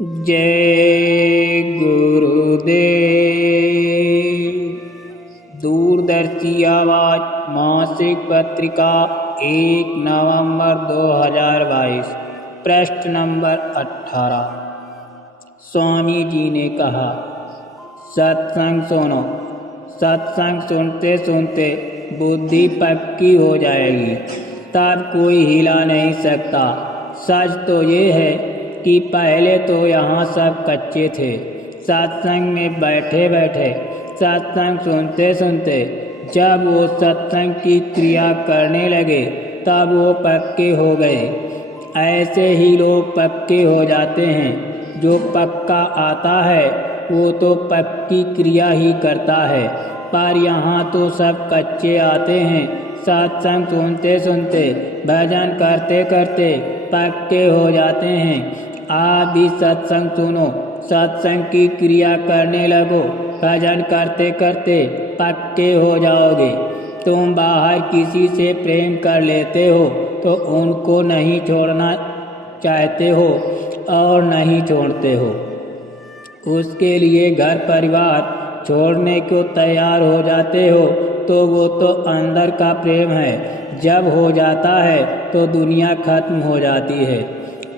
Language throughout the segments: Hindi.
जय गुरुदेव। दूरदर्शी आवाज मासिक पत्रिका 1 नवंबर 2022 पृष्ठ नंबर 18। स्वामी जी ने कहा, सत्संग सुनो। सत्संग सुनते सुनते बुद्धि पक्की हो जाएगी, तब कोई हिला नहीं सकता। सच तो ये है कि पहले तो यहाँ सब कच्चे थे। सत्संग में बैठे बैठे सत्संग सुनते सुनते जब वो सत्संग की क्रिया करने लगे तब वो पक्के हो गए। ऐसे ही लोग पक्के हो जाते हैं। जो पक्का आता है वो तो पक्की क्रिया ही करता है, पर यहाँ तो सब कच्चे आते हैं। सत्संग सुनते सुनते भजन करते करते पक्के हो जाते हैं। आप भी सत्संग सुनो, सत्संग की क्रिया करने लगो, भजन करते करते पक्के हो जाओगे। तुम बाहर किसी से प्रेम कर लेते हो तो उनको नहीं छोड़ना चाहते हो और नहीं छोड़ते हो। उसके लिए घर परिवार छोड़ने को तैयार हो जाते हो, तो वो तो अंदर का प्रेम है। जब हो जाता है तो दुनिया खत्म हो जाती है।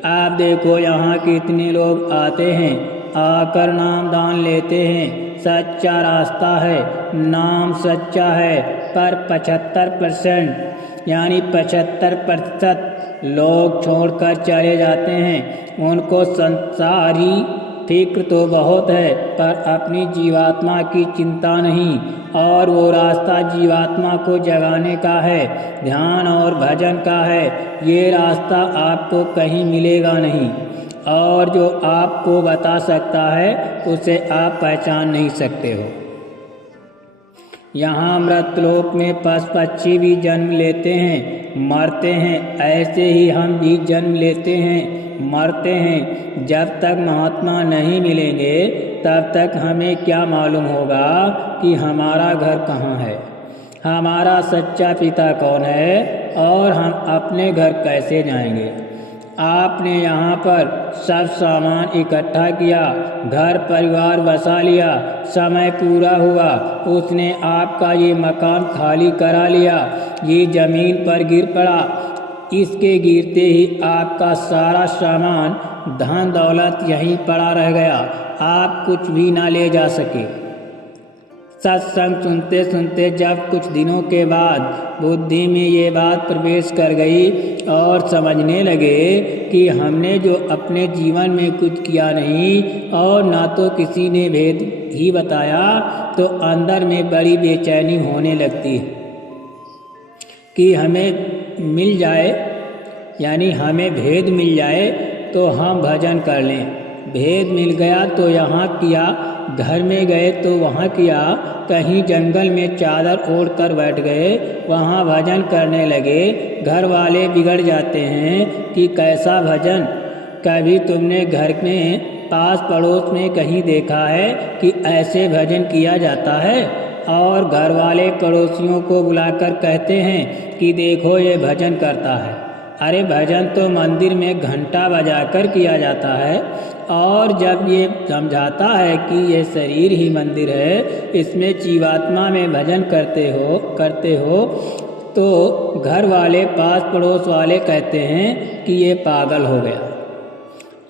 आप देखो यहाँ कितने लोग आते हैं, आकर नाम दान लेते हैं। सच्चा रास्ता है, नाम सच्चा है, पर 75% यानी 75% लोग छोड़कर चले जाते हैं। उनको संसारी फिक्र तो बहुत है, पर अपनी जीवात्मा की चिंता नहीं। और वो रास्ता जीवात्मा को जगाने का है, ध्यान और भजन का है। ये रास्ता आपको कहीं मिलेगा नहीं, और जो आपको बता सकता है उसे आप पहचान नहीं सकते हो। यहाँ मृतलोक में पशु पक्षी भी जन्म लेते हैं, मरते हैं। ऐसे ही हम भी जन्म लेते हैं, मरते हैं। जब तक महात्मा नहीं मिलेंगे तब तक हमें क्या मालूम होगा कि हमारा घर कहाँ है, हमारा सच्चा पिता कौन है, और हम अपने घर कैसे जाएंगे। आपने यहाँ पर सब सामान इकट्ठा किया, घर परिवार बसा लिया। समय पूरा हुआ, उसने आपका ये मकान खाली करा लिया, ये जमीन पर गिर पड़ा। इसके गिरते ही आपका सारा सामान धन दौलत यहीं पड़ा रह गया, आप कुछ भी ना ले जा सके। सत्संग सुनते सुनते जब कुछ दिनों के बाद बुद्धि में ये बात प्रवेश कर गई और समझने लगे कि हमने जो अपने जीवन में कुछ किया नहीं और ना तो किसी ने भेद ही बताया, तो अंदर में बड़ी बेचैनी होने लगती है कि हमें मिल जाए, यानी हमें भेद मिल जाए तो हम भजन कर लें। भेद मिल गया तो यहाँ किया, घर में गए तो वहाँ किया, कहीं जंगल में चादर ओढ़ कर बैठ गए, वहाँ भजन करने लगे। घर वाले बिगड़ जाते हैं कि कैसा भजन। कभी तुमने घर में पास पड़ोस में कहीं देखा है कि ऐसे भजन किया जाता है? और घर वाले पड़ोसियों को बुलाकर कहते हैं कि देखो ये भजन करता है। अरे भजन तो मंदिर में घंटा बजाकर किया जाता है, और जब ये समझाता है कि ये शरीर ही मंदिर है, इसमें जीवात्मा में भजन करते हो, तो घर वाले पास पड़ोस वाले कहते हैं कि ये पागल हो गया।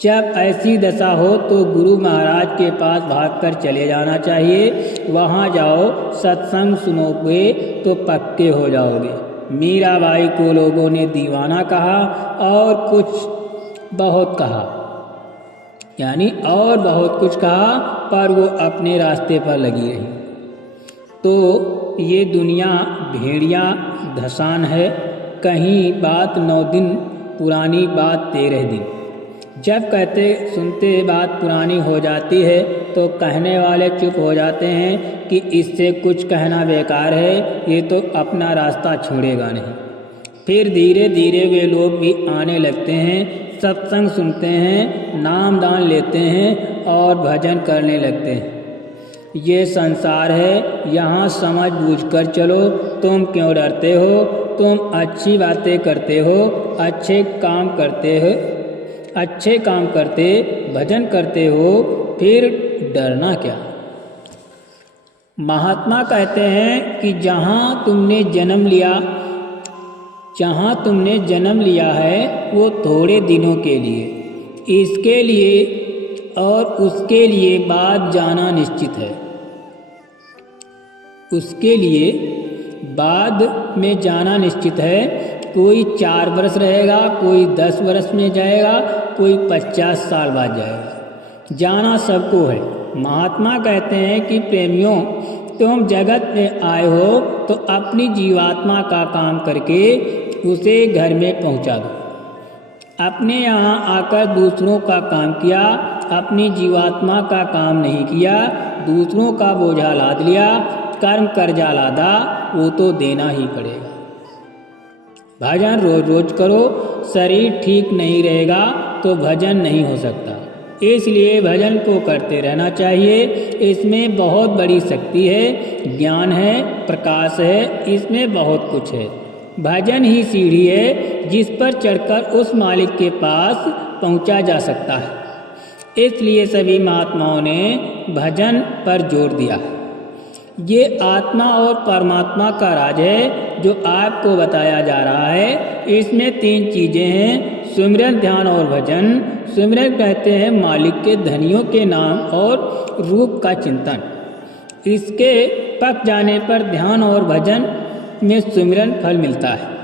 जब ऐसी दशा हो तो गुरु महाराज के पास भागकर चले जाना चाहिए। वहाँ जाओ, सत्संग सुनोगे तो पक्के हो जाओगे। मीराबाई को लोगों ने दीवाना कहा और कुछ बहुत कहा, यानी और बहुत कुछ कहा, पर वो अपने रास्ते पर लगी रही। तो ये दुनिया भेड़िया धसान है, कहीं बात 9 दिन पुरानी, बात 13 दिन। जब कहते सुनते बात पुरानी हो जाती है तो कहने वाले चुप हो जाते हैं कि इससे कुछ कहना बेकार है, ये तो अपना रास्ता छोड़ेगा नहीं। फिर धीरे धीरे वे लोग भी आने लगते हैं, सत्संग सुनते हैं, नाम दान लेते हैं और भजन करने लगते हैं। ये संसार है, यहाँ समझ बूझ कर चलो। तुम क्यों डरते हो? तुम अच्छी बातें करते हो, अच्छे काम करते हो, अच्छे काम करते भजन करते हो, फिर डरना क्या। महात्मा कहते हैं कि जहाँ तुमने जन्म लिया है वो थोड़े दिनों के लिए, इसके लिए और उसके लिए बाद जाना निश्चित है। उसके लिए बाद में जाना निश्चित है। कोई 4 वर्ष रहेगा, कोई 10 वर्ष में जाएगा, कोई 50 साल बाद जाएगा। जाना सबको है। महात्मा कहते हैं कि प्रेमियों, तुम जगत में आए हो तो अपनी जीवात्मा का काम करके उसे घर में पहुंचा दो। अपने यहाँ आकर दूसरों का काम किया, अपनी जीवात्मा का काम नहीं किया, दूसरों का बोझा लाद लिया, कर्म कर्जा लादा, वो तो देना ही पड़ेगा। भजन रोज रोज करो। शरीर ठीक नहीं रहेगा तो भजन नहीं हो सकता, इसलिए भजन को करते रहना चाहिए। इसमें बहुत बड़ी शक्ति है, ज्ञान है, प्रकाश है, इसमें बहुत कुछ है। भजन ही सीढ़ी है जिस पर चढ़कर उस मालिक के पास पहुंचा जा सकता है। इसलिए सभी महात्माओं ने भजन पर जोर दिया है। ये आत्मा और परमात्मा का राज है जो आपको बताया जा रहा है। इसमें 3 चीजें हैं, सुमिरन, ध्यान और भजन। सुमिरन कहते हैं मालिक के धनियों के नाम और रूप का चिंतन। इसके पक जाने पर ध्यान और भजन में सुमिरन फल मिलता है।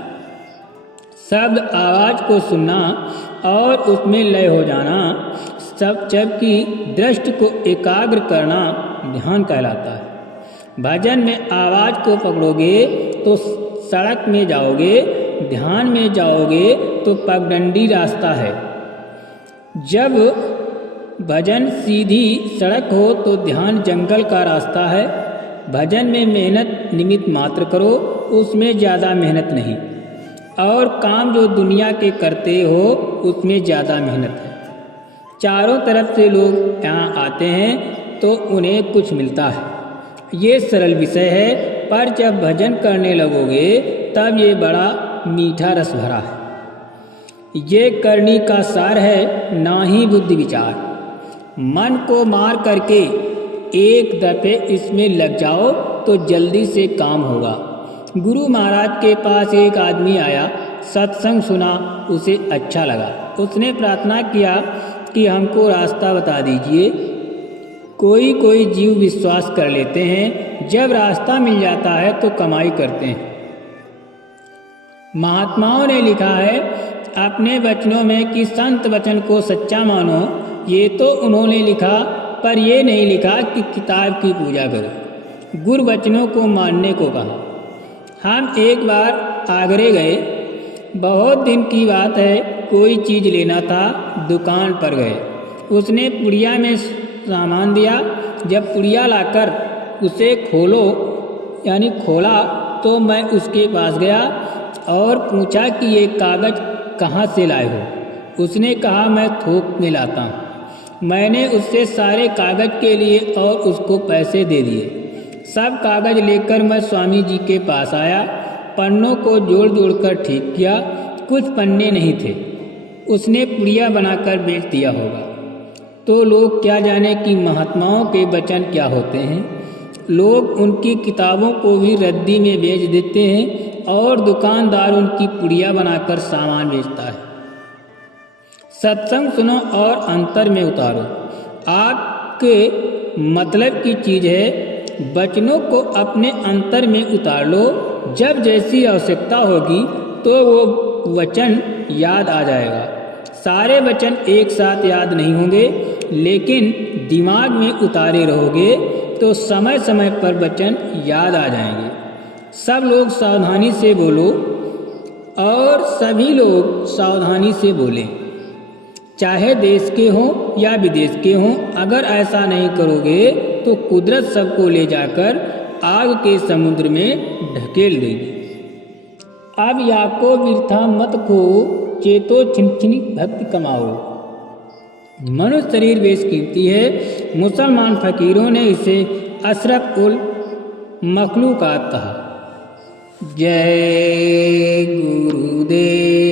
शब्द आवाज को सुनना और उसमें लय हो जाना, सब जबकि दृष्टि को एकाग्र करना ध्यान कहलाता है। भजन में आवाज को पकड़ोगे तो सड़क में जाओगे, ध्यान में जाओगे तो पगडंडी रास्ता है। जब भजन सीधी सड़क हो तो ध्यान जंगल का रास्ता है। भजन में मेहनत निमित्त मात्र करो, उसमें ज़्यादा मेहनत नहीं। और काम जो दुनिया के करते हो उसमें ज़्यादा मेहनत है। चारों तरफ से लोग यहाँ आते हैं तो उन्हें कुछ मिलता है। ये सरल विषय है, पर जब भजन करने लगोगे तब ये बड़ा मीठा रस भरा है। ये करनी का सार है, ना ही बुद्धि विचार। मन को मार करके एक दफे इसमें लग जाओ तो जल्दी से काम होगा। गुरु महाराज के पास एक आदमी आया, सत्संग सुना, उसे अच्छा लगा। उसने प्रार्थना किया कि हमको रास्ता बता दीजिए। कोई जीव विश्वास कर लेते हैं, जब रास्ता मिल जाता है तो कमाई करते हैं। महात्माओं ने लिखा है अपने वचनों में कि संत वचन को सच्चा मानो। ये तो उन्होंने लिखा, पर ये नहीं लिखा कि किताब की पूजा करो। गुरु वचनों को मानने को कहा। हम एक बार आगरे गए, बहुत दिन की बात है। कोई चीज़ लेना था, दुकान पर गए। उसने पुड़िया में सामान दिया। जब पुड़िया लाकर उसे खोला तो मैं उसके पास गया और पूछा कि ये कागज़ कहाँ से लाए हो। उसने कहा मैं थोक में लाता हूँ। मैंने उससे सारे कागज़ के लिए और उसको पैसे दे दिए। सब कागज़ लेकर मैं स्वामी जी के पास आया। पन्नों को जोड़ जोड़ कर ठीक किया, कुछ पन्ने नहीं थे। उसने पुड़िया बनाकर बेच दिया होगा। तो लोग क्या जाने कि महात्माओं के वचन क्या होते हैं। लोग उनकी किताबों को भी रद्दी में बेच देते हैं और दुकानदार उनकी पुड़िया बनाकर सामान बेचता है। सत्संग सुनो और अंतर में उतारो। आपके मतलब की चीज़ है, वचनों को अपने अंतर में उतार लो। जब जैसी आवश्यकता होगी तो वो वचन याद आ जाएगा। सारे वचन एक साथ याद नहीं होंगे, लेकिन दिमाग में उतारे रहोगे तो समय समय पर वचन याद आ जाएंगे। सब लोग सावधानी से बोलो और सभी लोग सावधानी से बोलें, चाहे देश के हों या विदेश के हों। अगर ऐसा नहीं करोगे तो कुदरत सबको ले जाकर आग के समुद्र में ढकेल देगी। अब याको वृथा मत को चेतो छिनछिनी भक्ति कमाओ। मनुष्य शरीर बेशकीमती है। मुसलमान फकीरों ने इसे अशरफ उल मखलूकात कहा। जय गुरुदेव।